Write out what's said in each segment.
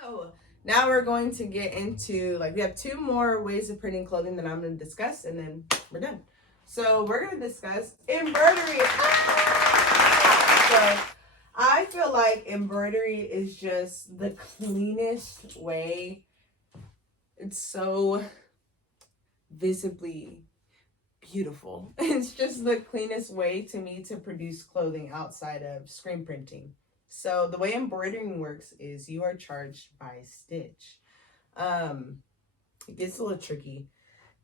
So now we're going to get into, like, we have two more ways of printing clothing that I'm going to discuss, and then we're done. So we're going to discuss embroidery. So I feel like embroidery is just the cleanest way. It's so visibly beautiful. It's just the cleanest way to me to produce clothing outside of screen printing. So the way embroidering works is you are charged by stitch. It gets a little tricky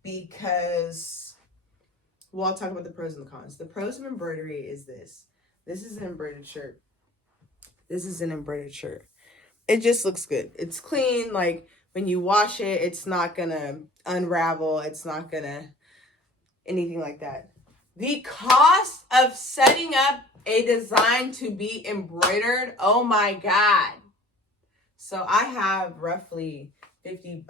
because, well, I'll talk about the pros and the cons. The pros of embroidery is this. This is an embroidered shirt. This is an embroidered shirt. It just looks good. It's clean. Like, when you wash it, it's not gonna unravel. It's not gonna anything like that. The cost of setting up a design to be embroidered, oh my God. So I have roughly 50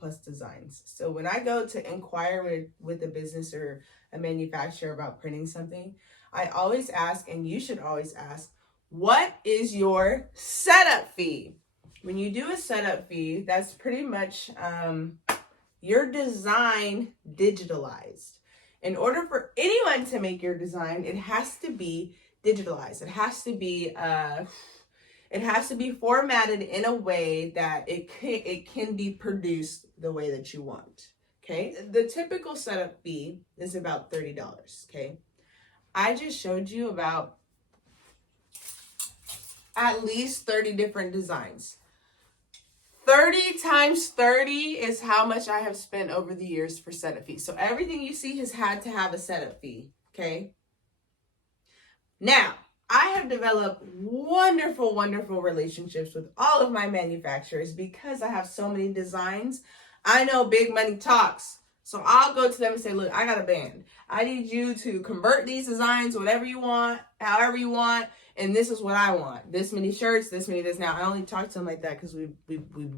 plus designs. So when I go to inquire with a business or a manufacturer about printing something, I always ask, and you should always ask, what is your setup fee? When you do a setup fee, that's pretty much your design digitalized. In order for anyone to make your design, it has to be digitalized. It has to be formatted in a way that it can be produced the way that you want. Okay? The typical setup fee is about $30. Okay? I just showed you about at least 30 different designs. 30 times 30 is how much I have spent over the years for setup fees. So everything you see has had to have a setup fee, okay? Now, I have developed wonderful, wonderful relationships with all of my manufacturers because I have so many designs. I know big money talks. So I'll go to them and say, look, I got a band. I need you to convert these designs, whatever you want, however you want. And this is what I want. This many shirts, this many this. Now, I only talk to them like that because we've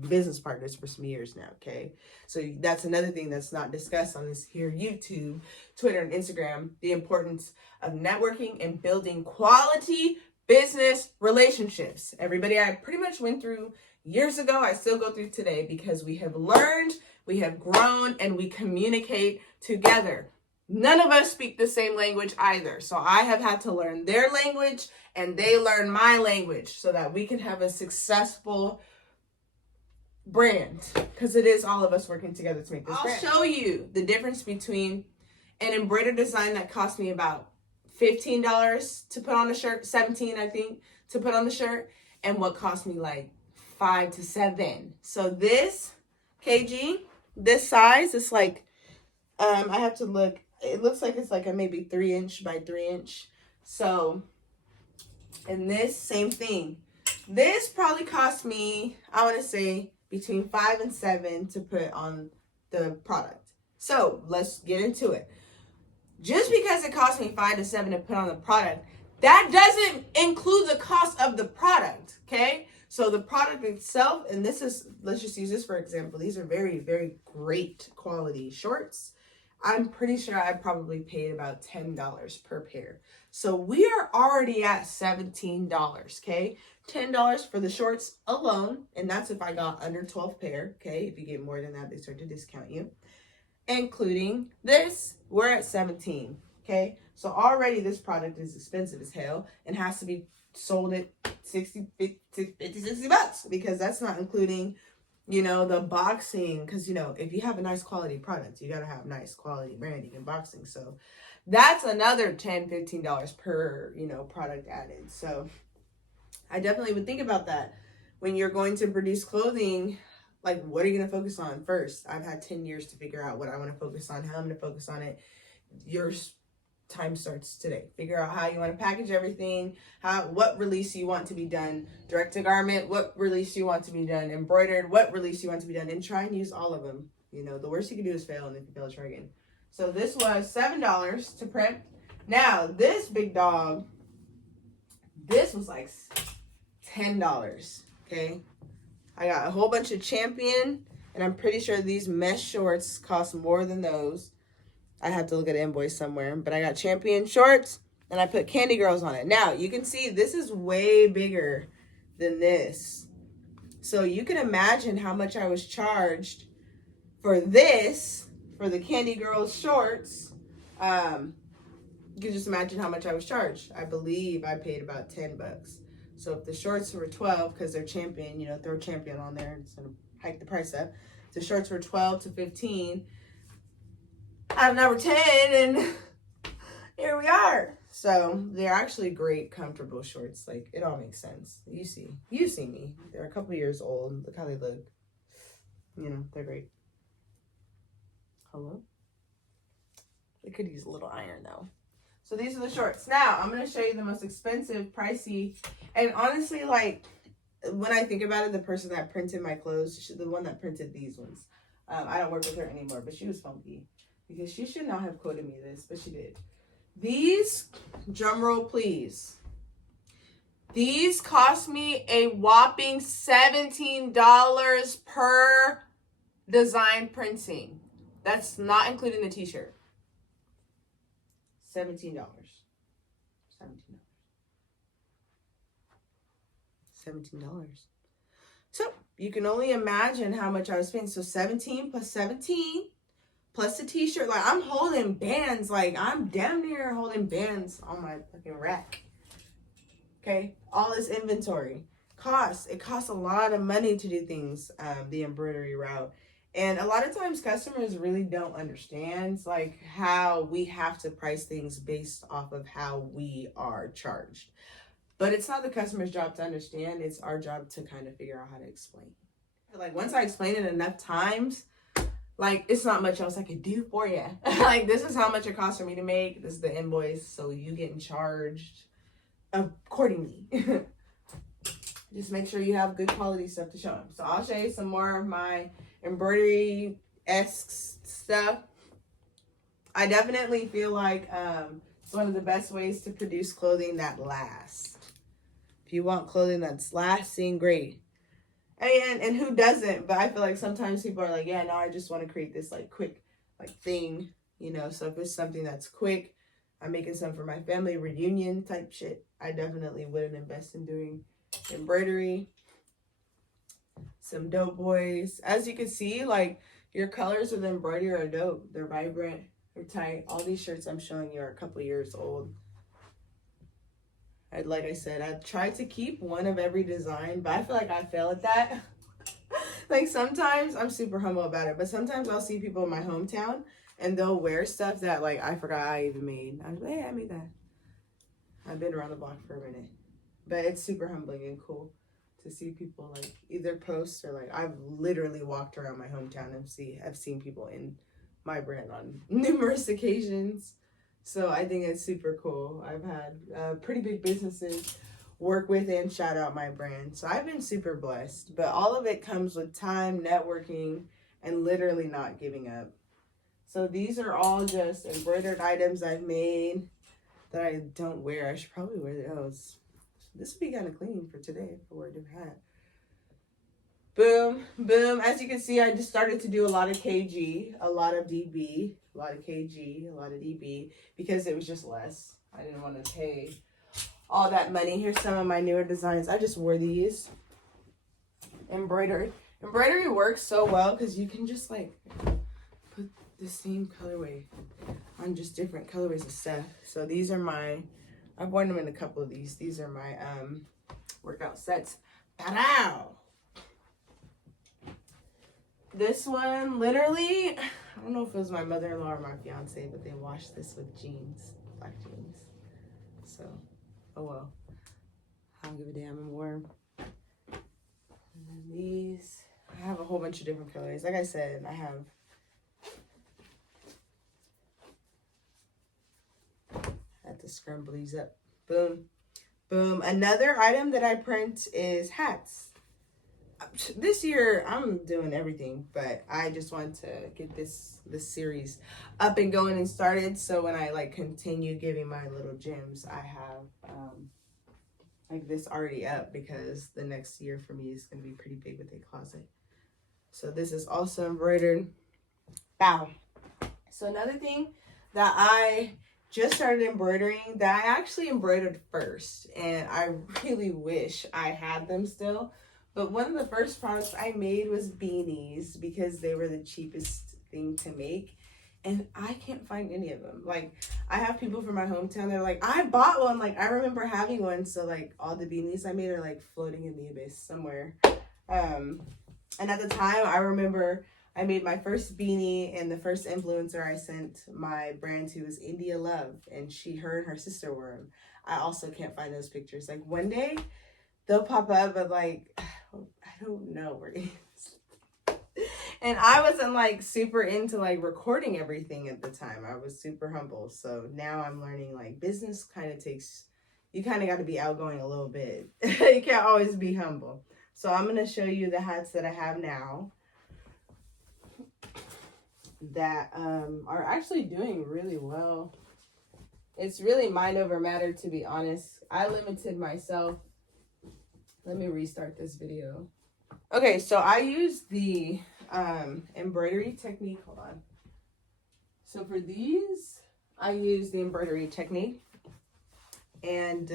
business partners for some years now, okay? So that's another thing that's not discussed on this here YouTube, Twitter, and Instagram, the importance of networking and building quality business relationships. Everybody I pretty much went through years ago, I still go through today because we have learned, we have grown, and we communicate together. None of us speak the same language either. So I have had to learn their language and they learn my language so that we can have a successful brand, because it is all of us working together to make this brand. I'll show you the difference between an embroidered design that cost me about $15 to put on a shirt, $17 I think to put on the shirt, and what cost me like $5 to $7. So this kg, this size, is like I have to look. It looks like it's like a maybe 3" by 3". So, and this same thing. This probably cost me, I want to say, between $5 and $7 to put on the product. So let's get into it. Just because it cost me $5 to $7 to put on the product, that doesn't include the cost of the product. Okay. So the product itself, and this is, let's just use this for example. These are very, very great quality shorts. I'm pretty sure I probably paid about $10 per pair. So we are already at $17, okay? $10 for the shorts alone, and that's if I got under 12 pair, okay? If you get more than that, they start to discount you. Including this, we're at $17, okay? So already this product is expensive as hell and has to be sold at $60 because that's not including, you know, the boxing, because, you know, if you have a nice quality product, you got to have nice quality branding and boxing. So that's another $10, $15 per, you know, product added. So I definitely would think about that when you're going to produce clothing. Like, what are you going to focus on first? I've had 10 years to figure out what I want to focus on, how I'm going to focus on it. Your time starts today. Figure out how you want to package everything, what release you want to be done, direct to garment, what release you want to be done, embroidered, what release you want to be done, and try and use all of them. You know, the worst you can do is fail, and if you fail, try again. So this was $7 to print. Now, this big dog, this was like $10, okay? I got a whole bunch of Champion, and I'm pretty sure these mesh shorts cost more than those. I have to look at an invoice somewhere, but I got Champion shorts and I put Candy Girls on it. Now you can see this is way bigger than this. So you can imagine how much I was charged for this, for the Candy Girls shorts. You can just imagine how much I was charged. I believe I paid about $10. So if the shorts were 12, because they're champion, you know, throw champion on there, it's gonna hike the price up. The shorts were 12 to 15. I have number 10, and here we are. So they're actually great, comfortable shorts. Like, it all makes sense. You see me. They're a couple years old. Look how they look. You know, they're great. Hello? They could use a little iron though. So these are the shorts. Now I'm gonna show you the most expensive, pricey, and honestly, like, when I think about it, the person that printed my clothes, the one that printed these ones, I don't work with her anymore, but she was funky because she should not have quoted me this, but she did. These, drum roll please, these cost me a whopping $17 per design printing. That's not including the t-shirt. $17. So you can only imagine how much I was paying. So 17 plus 17 plus the t-shirt. Like, I'm holding bands. Like, I'm damn near holding bands on my fucking rack. Okay, all this inventory costs. It costs a lot of money to do things, the embroidery route. And a lot of times customers really don't understand, like, how we have to price things based off of how we are charged. But it's not the customer's job to understand. It's our job to kind of figure out how to explain. Like, once I explain it enough times, like, it's not much else I could do for you. Like, this is how much it costs for me to make. This is the invoice. So you getting charged accordingly. Just make sure you have good quality stuff to show them. So I'll show you some more of my embroidery-esque stuff. I definitely feel like it's one of the best ways to produce clothing that lasts. If you want clothing that's lasting, great. And who doesn't? But I feel like sometimes people are like, yeah, no, I just want to create this like quick like thing, you know. So if it's something that's quick, I'm making some for my family reunion type shit, I definitely wouldn't invest in doing embroidery. Some dope boys. As you can see, like, your colors with embroidery are dope. They're vibrant, they're tight. All these shirts I'm showing you are a couple years old. Like I said, I tried to keep one of every design, but I feel like I fail at that. Like, sometimes I'm super humble about it, but sometimes I'll see people in my hometown and they'll wear stuff that, like, I forgot I even made. I'm like, hey, I made that. I've been around the block for a minute. But it's super humbling and cool to see people, like, either post or, like, I've literally walked around my hometown and I've seen people in my brand on numerous occasions. So I think it's super cool. I've had pretty big businesses work with and shout out my brand. So I've been super blessed. But all of it comes with time, networking, and literally not giving up. So these are all just embroidered items I've made that I don't wear. I should probably wear those. This would be kind of clean for today if I wore a different hat. Boom, boom. As you can see, I just started to do a lot of KG, a lot of DB, a lot of KG, a lot of DB, because it was just less. I didn't want to pay all that money. Here's some of my newer designs. I just wore these. Embroidery. Embroidery works so well because you can just, like, put the same colorway on just different colorways of stuff. So these are my, I've worn them in a couple of these. These are my workout sets. Pow! This one, literally, I don't know if it was my mother-in-law or my fiance, but they washed this with jeans, black jeans. So, oh well. I don't give a damn, I'm warm. And then these, I have a whole bunch of different colors. Like I said, I had to scrumble these up. Boom, boom. Another item that I print is hats. This year I'm doing everything, but I just want to get this series up and going and started, so when I, like, continue giving my little gems, I have like this already up, because the next year for me is going to be pretty big with a closet. So this is also embroidered. Bow. So another thing that I just started embroidering, that I actually embroidered first, and I really wish I had them still, But one of the first products I made was beanies because they were the cheapest thing to make. And I can't find any of them. Like, I have people from my hometown, they're like, I bought one. Like, I remember having one. So, like, all the beanies I made are, like, floating in the abyss somewhere. And at the time, I remember I made my first beanie, and the first influencer I sent my brand to was India Love. And her and her sister were them. I also can't find those pictures. Like, one day, they'll pop up, but, like, I don't know where it is. And I wasn't like super into like recording everything at the time. I was super humble. So now I'm learning like business kind of takes, you kind of got to be outgoing a little bit. You can't always be humble. So I'm going to show you the hats that I have now that are actually doing really well. It's really mind over matter, to be honest. I limited myself. Let me restart this video. Okay, so I used the embroidery technique. Hold on. So for these, I use the embroidery technique. And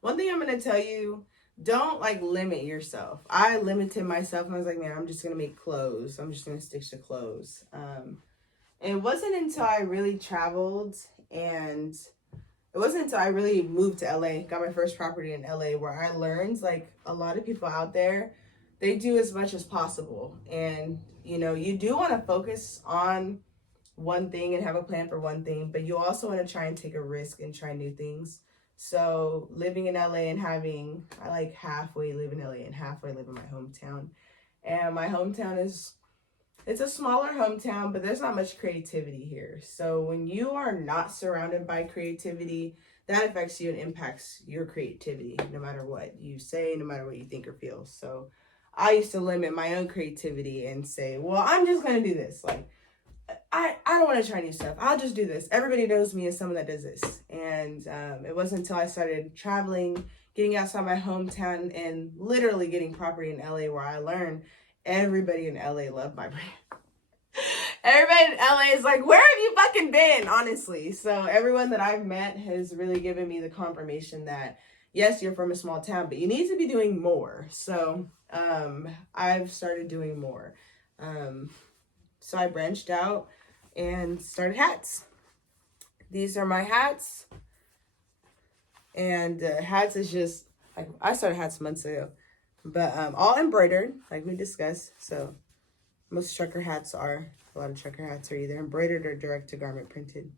one thing I'm going to tell you, don't like limit yourself. I limited myself and I was like, man, I'm just going to make clothes. I'm just going to stick to clothes. And it wasn't until I really traveled, and it wasn't until I really moved to LA, got my first property in LA, where I learned like a lot of people out there, they do as much as possible. And, you know, you do want to focus on one thing and have a plan for one thing, but you also want to try and take a risk and try new things. So living in LA and I like halfway live in LA and halfway live in my hometown. And my hometown it's a smaller hometown, but there's not much creativity here. So when you are not surrounded by creativity, that affects you and impacts your creativity, no matter what you say, no matter what you think or feel. So I used to limit my own creativity and say, well, I'm just going to do this. Like, I don't want to try new stuff. I'll just do this. Everybody knows me as someone that does this. And it wasn't until I started traveling, getting outside my hometown, and literally getting property in LA where I learned everybody in LA loved my brand. Everybody in LA is like, where have you fucking been? Honestly. So everyone that I've met has really given me the confirmation that, yes, you're from a small town, but you need to be doing more. So I've started doing more. So I branched out and started hats. These are my hats. And hats is just, like, I started hats months ago. But all embroidered, like we discussed. So most trucker hats are, a lot of trucker hats are either embroidered or direct to garment printed.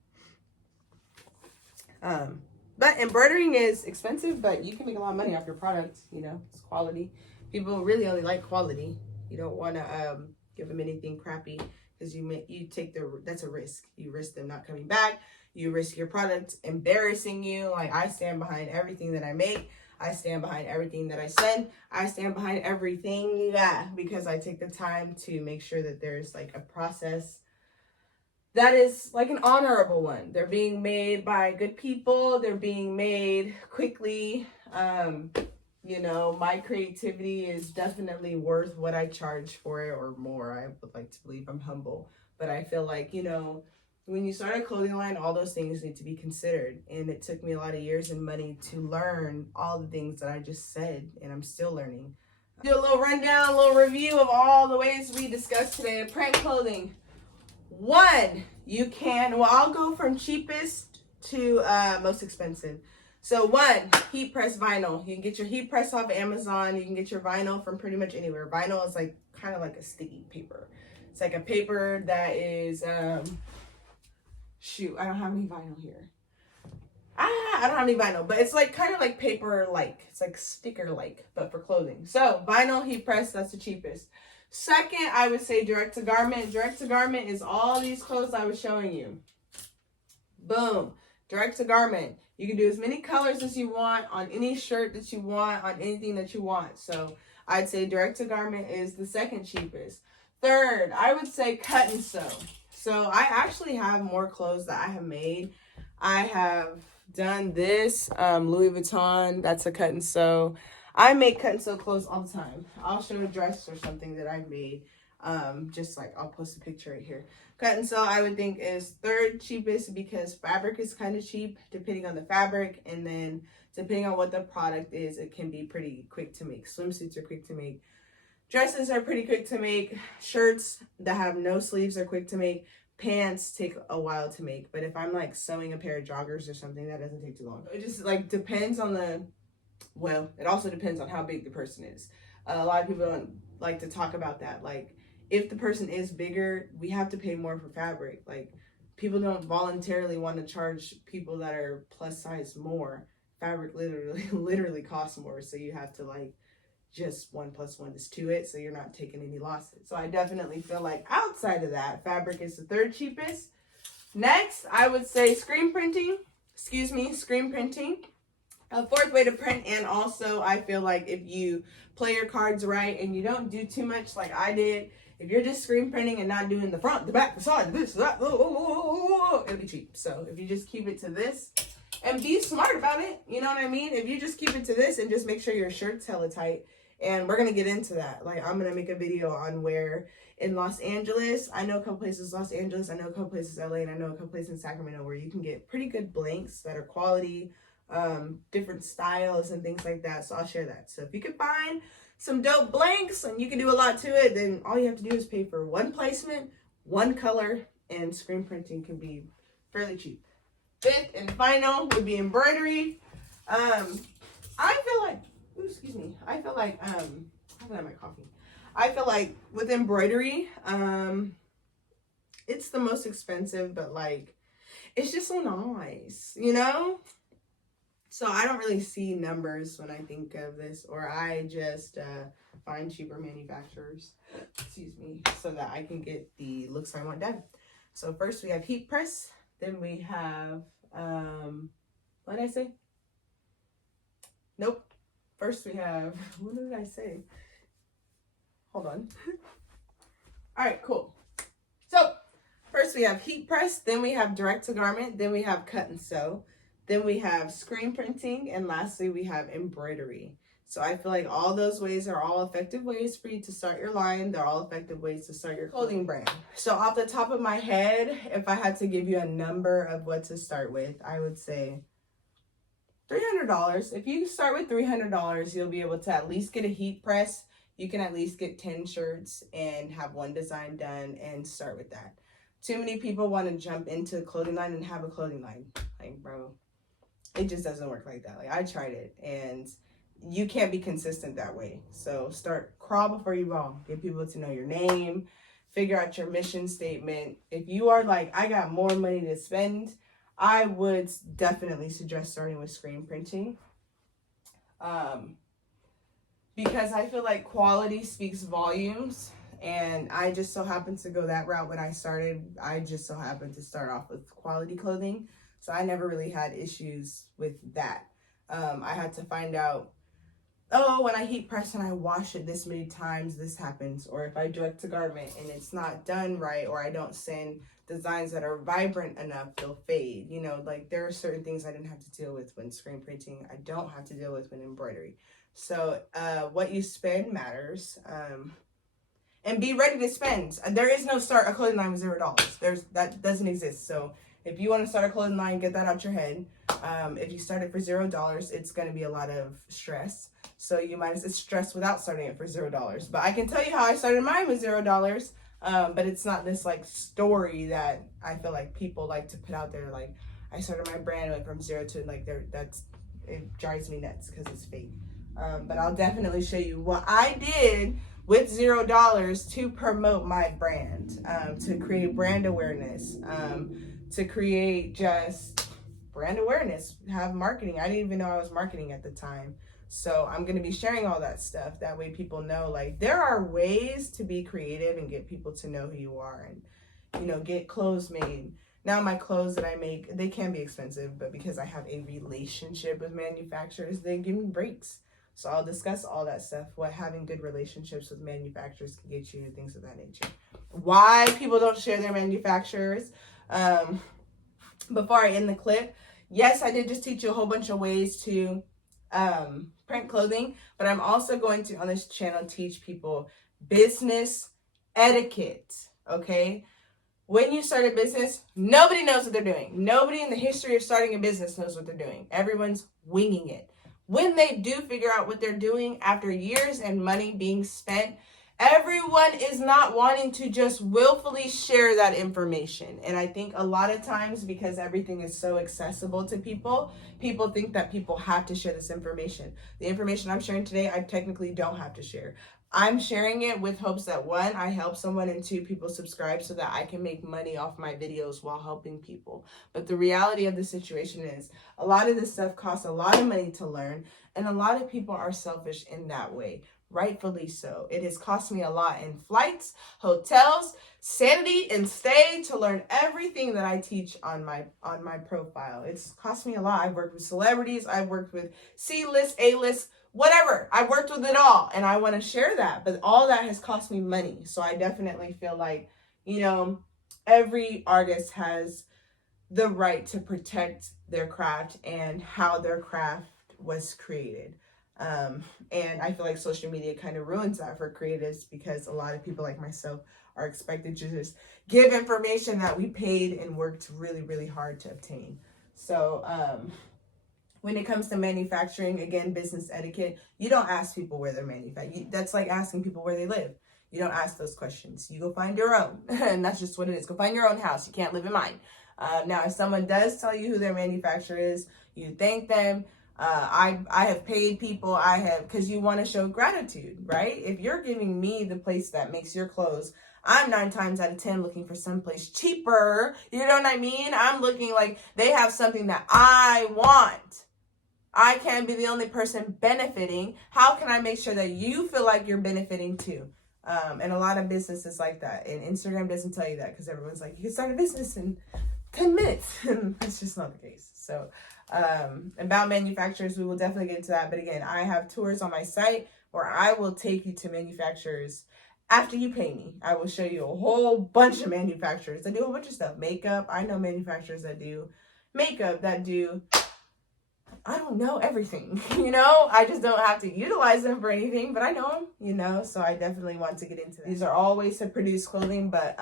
But embroidering is expensive, but you can make a lot of money off your product. You know, it's quality. People really only like quality. You don't want to give them anything crappy, because you take that's a risk. You risk them not coming back. You risk your product embarrassing you. Like, I stand behind everything that I make. I stand behind everything that I send. I stand behind everything, because I take the time to make sure that there's like a process that is like an honorable one. They're being made by good people. They're being made quickly. You know, my creativity is definitely worth what I charge for it or more. I would like to believe I'm humble, but I feel like, you know, when you start a clothing line, all those things need to be considered. And it took me a lot of years and money to learn all the things that I just said, and I'm still learning. Do a little rundown, a little review of all the ways we discussed today. Print clothing. One, I'll go from cheapest to most expensive. So one, heat press vinyl. You can get your heat press off of Amazon. You can get your vinyl from pretty much anywhere. Vinyl is like kind of like a sticky paper. It's like a paper that is, shoot, I don't have any vinyl here. I don't have any vinyl, but it's like kind of like paper-like. It's like sticker-like, but for clothing. So vinyl, heat press, that's the cheapest. Second, I would say direct to garment. Direct to garment is all these clothes I was showing you. Boom. Direct to garment. You can do as many colors as you want on any shirt that you want, on anything that you want. So I'd say direct to garment is the second cheapest. Third, I would say cut and sew. So I actually have more clothes that I have made. I have done this Louis Vuitton. That's a cut and sew. I make cut and sew clothes all the time. I'll show a dress or something that I've made. Just like I'll post a picture right here. Cut and sew I would think is third cheapest because fabric is kind of cheap depending on the fabric, and then depending on what the product is, it can be pretty quick to make. Swimsuits are quick to make. Dresses are pretty quick to make. Shirts that have no sleeves are quick to make. Pants take a while to make, but if I'm like sewing a pair of joggers or something, that doesn't take too long. It just like depends on the, well, it also depends on how big the person is. A lot of people don't like to talk about that. Like if the person is bigger, we have to pay more for fabric. Like people don't voluntarily want to charge people that are plus size more. Fabric literally costs more, so you have to like just 1 + 1 is 2 it, so you're not taking any losses. So I definitely feel like outside of that, fabric is the third cheapest. Next, I would say screen printing. A fourth way to print, and also I feel like if you play your cards right and you don't do too much like I did, if you're just screen printing and not doing the front, the back, the side, this, that, it'll be cheap. So if you just keep it to this and be smart about it, you know what I mean? If you just keep it to this and just make sure your shirt's hella tight, and we're going to get into that. Like, I'm going to make a video on where in Los Angeles, I know a couple places, Los Angeles, I know a couple places, LA, and I know a couple places in Sacramento where you can get pretty good blanks that are quality, different styles and things like that. So I'll share that. So if you can find some dope blanks and you can do a lot to it, then all you have to do is pay for one placement, one color, and screen printing can be fairly cheap. Fifth and final would be embroidery. I feel like, ooh, excuse me. I feel like, I haven't had my coffee. I feel like with embroidery, it's the most expensive, but like, it's just so nice, you know? So I don't really see numbers when I think of this, or I just find cheaper manufacturers, excuse me, so that I can get the looks I want done. So first we have heat press, then we have, what did I say? Nope. First we have, what did I say? Hold on. All right, cool. So first we have heat press, then we have direct to garment, then we have cut and sew, then we have screen printing, and lastly we have embroidery. So I feel like all those ways are all effective ways for you to start your line. They're all effective ways to start your clothing brand. So off the top of my head, if I had to give you a number of what to start with, I would say $300. If you start with $300, you'll be able to at least get a heat press. You can at least get 10 shirts and have one design done and start with that. Too many people want to jump into a clothing line and have a clothing line. Like, bro, it just doesn't work like that. Like, I tried it and you can't be consistent that way. So crawl before you walk. Get people to know your name, figure out your mission statement. If you are like, I got more money to spend, I would definitely suggest starting with screen printing. Because I feel like quality speaks volumes, and I just so happened to go that route when I started. I just so happened to start off with quality clothing, so I never really had issues with that. I had to find out, oh, when I heat press and I wash it this many times, this happens. Or if I direct to garment and it's not done right, or I don't send designs that are vibrant enough, they'll fade. You know, like there are certain things I didn't have to deal with when screen printing. I don't have to deal with when embroidery. So what you spend matters. And be ready to spend. There is no start a clothing line with $0. That doesn't exist. So if you want to start a clothing line, get that out your head. If you start it for $0, it's going to be a lot of stress. So you might as well stress without starting it for $0. But I can tell you how I started mine with $0. But it's not this like story that I feel like people like to put out there. Like I started my brand, went from 0 to like it drives me nuts because it's fake. But I'll definitely show you what I did with $0 to promote my brand, to create brand awareness, to create just brand awareness, have marketing. I didn't even know I was marketing at the time. So I'm going to be sharing all that stuff. That way people know, like, there are ways to be creative and get people to know who you are and, you know, get clothes made. Now my clothes that I make, they can be expensive, but because I have a relationship with manufacturers, they give me breaks. So I'll discuss all that stuff, what having good relationships with manufacturers can get you, and things of that nature. Why people don't share their manufacturers. Before I end the clip, yes, I did just teach you a whole bunch of ways to print clothing, but I'm also going to, on this channel, teach people business etiquette, okay? When you start a business, nobody knows what they're doing. Nobody in the history of starting a business knows what they're doing. Everyone's winging it. When they do figure out what they're doing after years and money being spent, everyone is not wanting to just willfully share that information. And I think a lot of times, because everything is so accessible to people, people think that people have to share this information. The information I'm sharing today, I technically don't have to share. I'm sharing it with hopes that one, I help someone, and two, people subscribe so that I can make money off my videos while helping people. But the reality of the situation is a lot of this stuff costs a lot of money to learn, and a lot of people are selfish in that way. Rightfully so. It has cost me a lot in flights, hotels, sanity, and stay to learn everything that I teach on my profile. It's cost me a lot. I've worked with celebrities, I've worked with C-list, A-list, whatever. I've worked with it all, and I want to share that, but all that has cost me money. So I definitely feel like, every artist has the right to protect their craft and how their craft was created. And I feel like social media kind of ruins that for creatives, because a lot of people like myself are expected to just give information that we paid and worked really, really hard to obtain. So, when it comes to manufacturing, again, business etiquette, you don't ask people where they're manufactured. That's like asking people where they live. You don't ask those questions. You go find your own. And that's just what it is. Go find your own house. You can't live in mine. Now, if someone does tell you who their manufacturer is, you thank them. I have paid people, because you want to show gratitude, right? If you're giving me the place that makes your clothes, I'm 9 times out of 10 looking for someplace cheaper. You know what I mean? I'm looking like they have something that I want. I can't be the only person benefiting. How can I make sure that you feel like you're benefiting too? And a lot of businesses like that. And Instagram doesn't tell you that, because everyone's like, you can start a business in 10 minutes. And that's just not the case. So about manufacturers, we will definitely get into that. But again, I have tours on my site where I will take you to manufacturers after you pay me. I will show you a whole bunch of manufacturers that do a whole bunch of stuff. Makeup. I know manufacturers that do makeup, that do, I don't know everything, I just don't have to utilize them for anything, but I know them, so I definitely want to get into that. These are all ways to produce clothing, but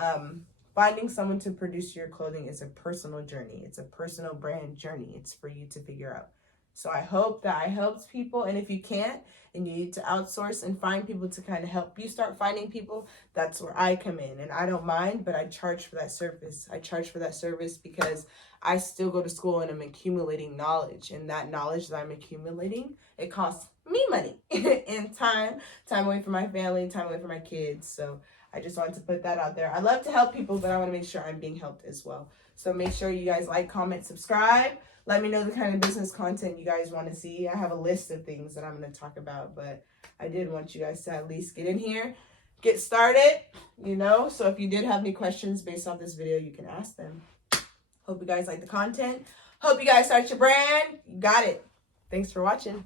finding someone to produce your clothing is a personal journey. It's a personal brand journey. It's for you to figure out. So I hope that I helped people, and if you can't and you need to outsource and find people to kind of help you start finding people, that's where I come in. And I don't mind, but I charge for that service. I charge for that service because I still go to school and I'm accumulating knowledge, and that knowledge that I'm accumulating, it costs me money and time away from my family, time away from my kids. So I just wanted to put that out there. I love to help people, but I want to make sure I'm being helped as well. So make sure you guys like, comment, subscribe. Let me know the kind of business content you guys want to see. I have a list of things that I'm going to talk about, but I did want you guys to at least get in here, get started, So if you did have any questions based off this video, you can ask them. Hope you guys like the content. Hope you guys start your brand. You got it. Thanks for watching.